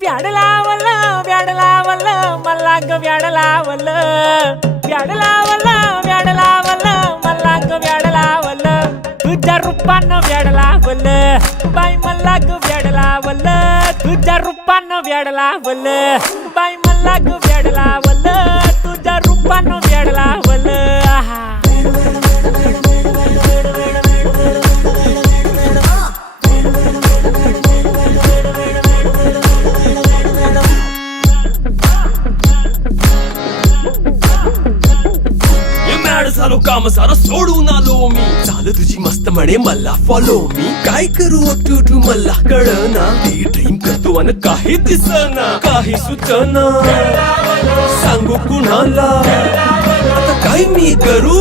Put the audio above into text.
व्याड लावलं मला ग व्याड लावलं मला ग व्याड लावलं तुझ्या रूपानं व्याड लावलं बाई मला ग व्याड लावलं तुझ्या रूपानं व्याड लावलं बाई मला ग व्याड लावलं तुझ्या रूपानं व्याड लावलं आहा झालो काम सारा सोडून आलो मी झालं तुझी मस्त म्हणे मला फॉलो मी काय करू टू मला कळना ते ड्रीम करतो आणि काही दिसना काही सुचना सांगू कुणाला आता काय मी करू